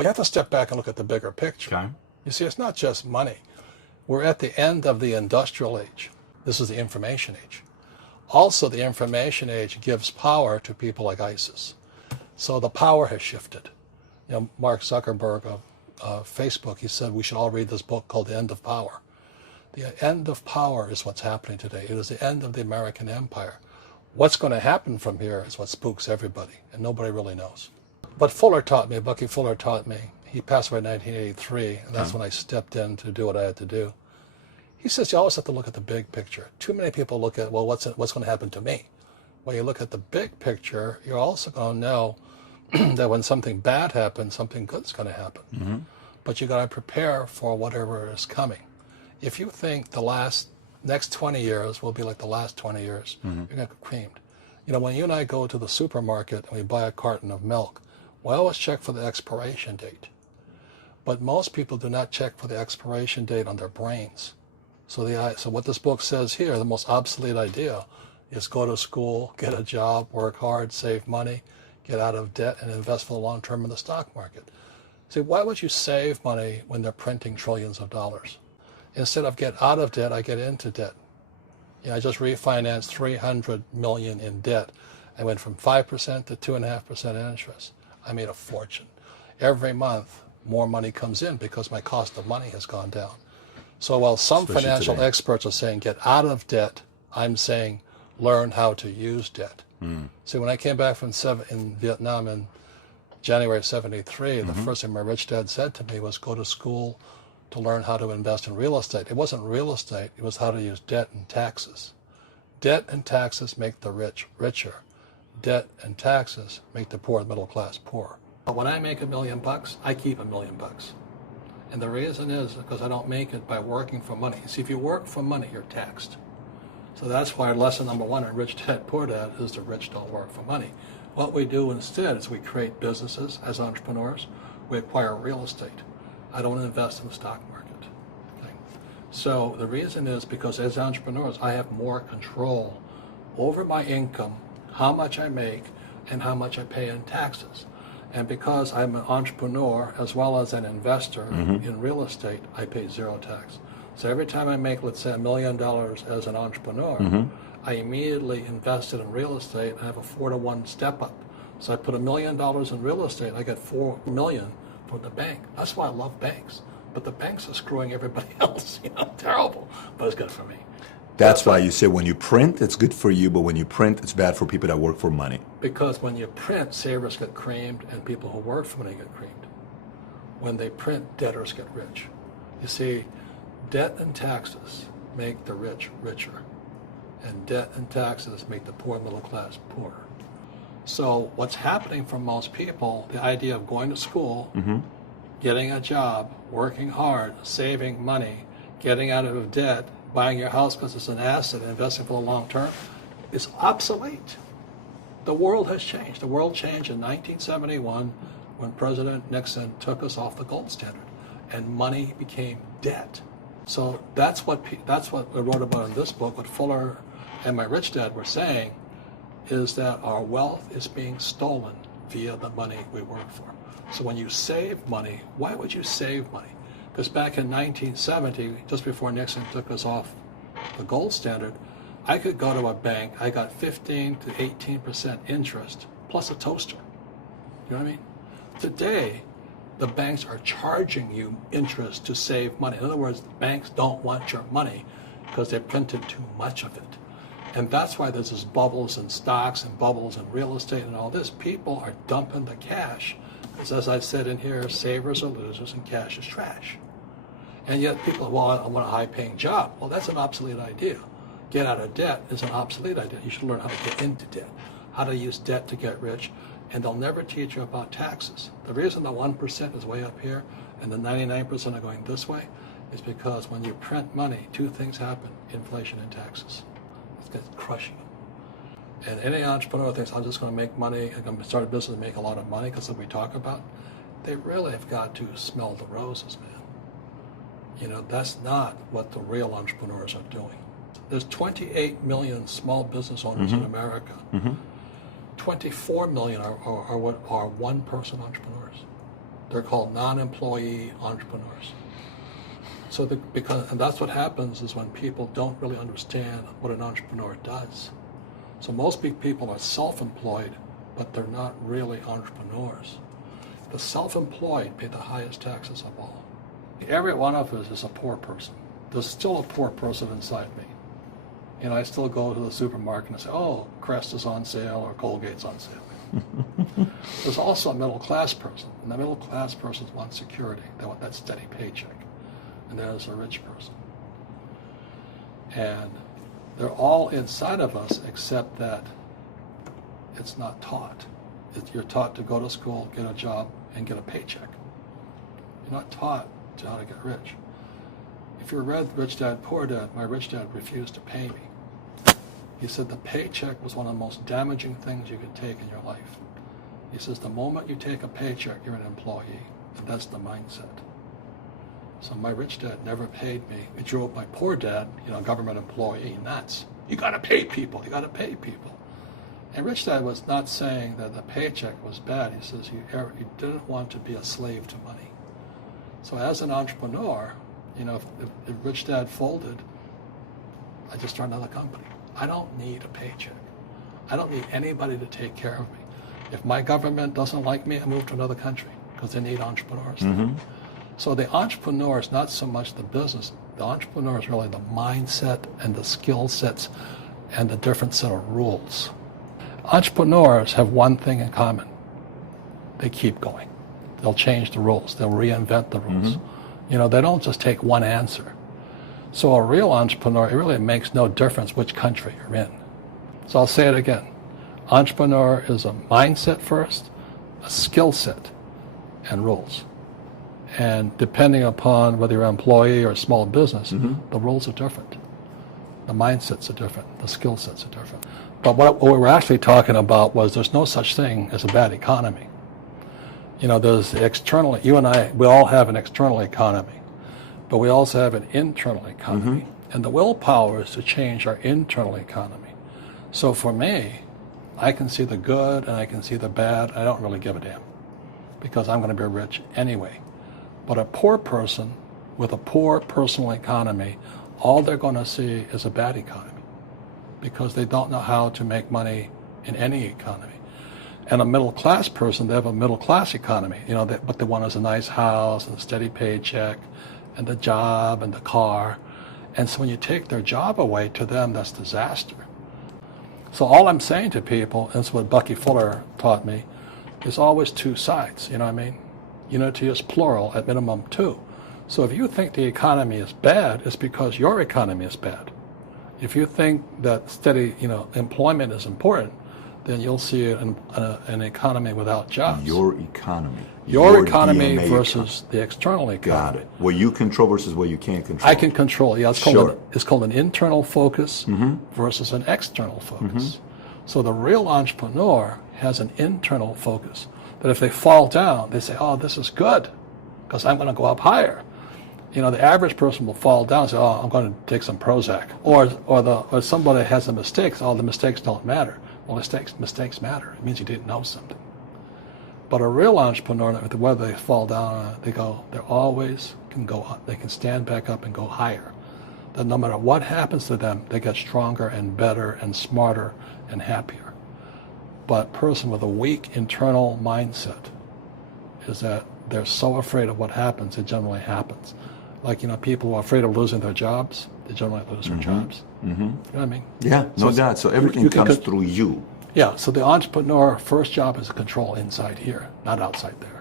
You have to step back and look at the bigger picture. Okay. You see, it's not just money. We're at the end of the industrial age. This is the information age. Also, the information age gives power to people like ISIS. So the power has shifted. You know, Mark Zuckerberg of Facebook, he said we should all read this book called The End of Power. The end of power is what's happening today. It is the end of the American empire. What's going to happen from here is what spooks everybody, and nobody really knows. But Fuller taught me, Bucky Fuller taught me, he passed away in 1983, and that's when I stepped in to do what I had to do. He says you always have to look at the big picture. Too many people look at, well, what's going to happen to me? When you look at the big picture, you're also going to know that when something bad happens, something good's going to happen. Mm-hmm. But you got to prepare for whatever is coming. If you think the next 20 years will be like the last 20 years, you're going to get creamed. You know, when you and I go to the supermarket and we buy a carton of milk, we always check for the expiration date. But most people do not check for the expiration date on their brains. So what this book says here, the most obsolete idea is go to school, get a job, work hard, save money, get out of debt, and invest for the long term in the stock market. See, why would you save money when they're printing trillions of dollars? Instead of get out of debt, I get into debt. You know, I just refinanced $300 million in debt. I went from 5% to 2.5% interest. I made a fortune. Every month, more money comes in because my cost of money has gone down. So while some Especially financial today. experts are saying get out of debt, I'm saying learn how to use debt. See, when I came back from in Vietnam in January of '73, the first thing my rich dad said to me was go to school to learn how to invest in real estate. It wasn't real estate, it was how to use debt and taxes. Debt and taxes make the rich richer. Debt and taxes make the poor and middle class poor. But when I make $1 million, I keep $1 million. And the reason is because I don't make it by working for money. See, if you work for money, you're taxed. So that's why lesson number 1 in Rich Dad, Poor Dad is the rich don't work for money. What we do instead is we create businesses as entrepreneurs. We acquire real estate. I don't invest in the stock market. Okay? So the reason is because as entrepreneurs, I have more control over my income, how much I make, and how much I pay in taxes. And because I'm an entrepreneur as well as an investor in real estate, I pay zero tax. So every time I make, let's say, $1 million as an entrepreneur, I immediately invested in real estate. I have a 4-to-1 step up. So I put $1 million in real estate, I get $4 million from the bank. That's why I love banks. But the banks are screwing everybody else. You know, terrible, but it's good for me. That's why you say when you print, it's good for you, but when you print, it's bad for people that work for money. Because when you print, savers get creamed and people who work for money get creamed. When they print, debtors get rich. You see, debt and taxes make the rich richer, and debt and taxes make the poor middle class poorer. So what's happening for most people, the idea of going to school, getting a job, working hard, saving money, getting out of debt, buying your house because it's an asset, investing for the long term, is obsolete. The world has changed. The world changed in 1971 when President Nixon took us off the gold standard, and money became debt. So that's what I wrote about in this book. What Fuller and my rich dad were saying is that our wealth is being stolen via the money we work for. So when you save money, why would you save money? Because back in 1970, just before Nixon took us off the gold standard, I could go to a bank, I got 15 to 18% interest plus a toaster. You know what I mean? Today, the banks are charging you interest to save money. In other words, the banks don't want your money because they printed too much of it. And that's why there's this bubbles in stocks and bubbles in real estate and all this. People are dumping the cash. Because as I said in here, savers are losers and cash is trash. And yet people, well, I want a high-paying job. Well, that's an obsolete idea. Get out of debt is an obsolete idea. You should learn how to get into debt, how to use debt to get rich, and they'll never teach you about taxes. The reason the 1% is way up here and the 99% are going this way is because when you print money, 2 things happen: inflation and taxes. It's crushing them. And any entrepreneur thinks, I'm just going to make money, I'm going to start a business and make a lot of money because of what we talk about. They really have got to smell the roses, man. You know, that's not what the real entrepreneurs are doing. There's 28 million small business owners in America. 24 million are what are one-person entrepreneurs. They're called non-employee entrepreneurs. So and that's what happens is when people don't really understand what an entrepreneur does. So most people are self-employed, but they're not really entrepreneurs. The self-employed pay the highest taxes of all. Every one of us is a poor person. There's still a poor person inside me. You know, I still go to the supermarket and say, oh, Crest is on sale or Colgate's on sale. There's also a middle-class person, and the middle-class person wants security. They want that steady paycheck. And there's a rich person. And they're all inside of us, except that it's not taught. You're taught to go to school, get a job, and get a paycheck. You're not taught to how to get rich. If you read Rich Dad, Poor Dad, my rich dad refused to pay me. He said the paycheck was one of the most damaging things you could take in your life. He says the moment you take a paycheck, you're an employee, and that's the mindset. So my rich dad never paid me. He drove my poor dad, government employee, nuts. You got to pay people. You got to pay people. And rich dad was not saying that the paycheck was bad. He says you didn't want to be a slave to money. So as an entrepreneur, if rich dad folded, I just started another company. I don't need a paycheck. I don't need anybody to take care of me. If my government doesn't like me, I move to another country because they need entrepreneurs. Mm-hmm. So the entrepreneur is not so much the business. The entrepreneur is really the mindset and the skill sets and the different set of rules. Entrepreneurs have one thing in common. They keep going. They'll change the rules. They'll reinvent the rules. Mm-hmm. They don't just take one answer. So a real entrepreneur, it really makes no difference which country you're in. So I'll say it again. Entrepreneur is a mindset first, a skill set, and rules. And depending upon whether you're an employee or a small business, the rules are different. The mindsets are different. The skill sets are different. But what we were actually talking about was there's no such thing as a bad economy. There's external, you and I, we all have an external economy, but we also have an internal economy. Mm-hmm. And the willpower is to change our internal economy. So for me, I can see the good and I can see the bad. I don't really give a damn because I'm going to be rich anyway. But a poor person with a poor personal economy, all they're going to see is a bad economy because they don't know how to make money in any economy. And a middle-class person, they have a middle-class economy. What they want is a nice house and a steady paycheck and the job and the car. And so when you take their job away, to them, that's disaster. So all I'm saying to people, and it's what Bucky Fuller taught me, is always two sides, you know what I mean? Unity is plural, at minimum two. So if you think the economy is bad, it's because your economy is bad. If you think that steady, employment is important, then you'll see an economy without jobs. Your economy. Your economy versus the external economy. Got it. What you control versus what you can't control. I can control. Yeah, it's called an internal focus versus an external focus. So the real entrepreneur has an internal focus. That if they fall down, they say, oh, this is good because I'm going to go up higher. The average person will fall down and say, oh, I'm going to take some Prozac. Or somebody has a mistake, so, oh, the mistakes don't matter. Well, mistakes matter. It means you didn't know something. But a real entrepreneur, whether they fall down, they always can go up. They can stand back up and go higher. That no matter what happens to them, they get stronger and better and smarter and happier. But a person with a weak internal mindset is that they're so afraid of what happens, it generally happens. Like, people who are afraid of losing their jobs, they generally lose their jobs. You know what I mean? Yeah, no doubt. So everything comes through you. Yeah, so the entrepreneur first job is to control inside here, not outside there.